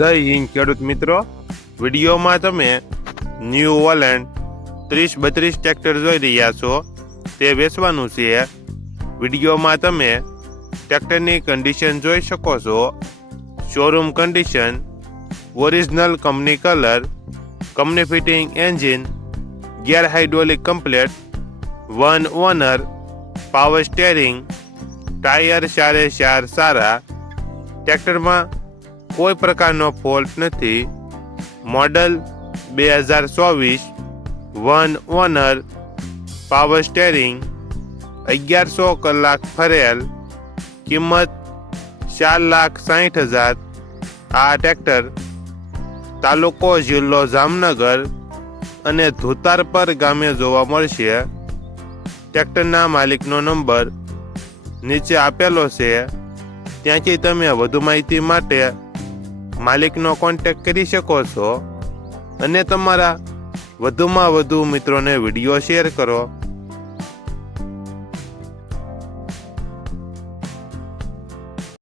જય હિન્દ, ખેડૂત મિત્રો. વિડીયોમાં તમે ન્યૂ વોલેન્ડ ત્રીસ બત્રીસ ટ્રેક્ટર જોઈ રહ્યા છો. તે વેચવાનું છે. વિડીયોમાં તમે ટ્રેક્ટરની કન્ડિશન જોઈ શકો છો. Showroom condition original company colour company fitting engine gear hydraulic complete one owner power steering tyre ચારે, ચાર, સારા. ટ્રેક્ટરમાં કોઈ પ્રકારનો ફોલ્ટ નથી. મોડલ બે હજાર ચોવીસ વન ઓનર પાવર સ્ટેરિંગ અગિયારસો કલાક ફરેલ, કિંમત ચાર લાખ સાહીઠ હજાર. આ ટ્રેક્ટર તાલુકો જિલ્લો જામનગર અને ધોતારપર ગામે જોવા મળશે. ટ્રેક્ટરના માલિકનો નંબર નીચે આપેલો છે. ત્યાંથી તમે વધુ માહિતી માટે માલિકનો કોન્ટેક્ટ કરી શકો છો અને તમારા વધુમાં વધુ મિત્રોને વીડિયો શેર કરો.